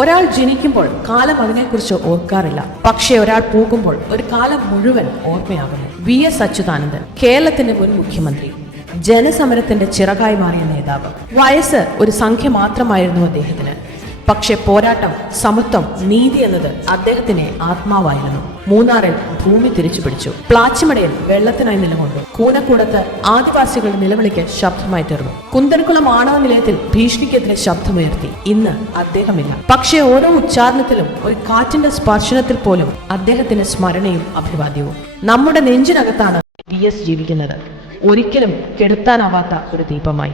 ഒരാൾ ജനിക്കുമ്പോൾ കാലം അതിനെക്കുറിച്ച് ഓർക്കാറില്ല. പക്ഷേ ഒരാൾ പോകുമ്പോൾ ഒരു കാലം മുഴുവൻ ഓർമ്മയാകുന്നു. വി എസ് അച്യുതാനന്ദൻ കേരളത്തിന്റെ മുൻ മുഖ്യമന്ത്രി. ജനസമരത്തിന്റെ ചിറകായി മാറിയ നേതാവ്. വയസ്സ് ഒരു സംഖ്യ മാത്രമായിരുന്നു അദ്ദേഹത്തിന്. പക്ഷെ പോരാട്ടം സമത്വം നീതി എന്നത് അദ്ദേഹത്തിന് ആത്മാവായിരുന്നു. മൂന്നാറിൽ ഭൂമി തിരിച്ചു പിടിച്ചു. പ്ലാച്ചിമടയിൽ വെള്ളത്തിനായി നിലകൊണ്ടു. കൂനക്കൂടത്ത് ആദിവാസികൾ നിലവിളിക്ക് ശബ്ദമായി തീർന്നു. കുന്തൻകുളം ആണവ നിലയത്തിൽ ഭീഷണിക്കെതിരെ ശബ്ദമുയർത്തി. ഇന്ന് അദ്ദേഹമില്ല. പക്ഷേ ഓരോ ഉച്ചാരണത്തിലും ഒരു കാറ്റിന്റെ സ്പർശനത്തിൽ പോലും അദ്ദേഹത്തിന് സ്മരണയും അഭിവാദ്യവും. നമ്മുടെ നെഞ്ചിനകത്താണ് വി എസ് ജീവിക്കുന്നത്. ഒരിക്കലും കെടുത്താനാവാത്ത ഒരു ദീപമായി.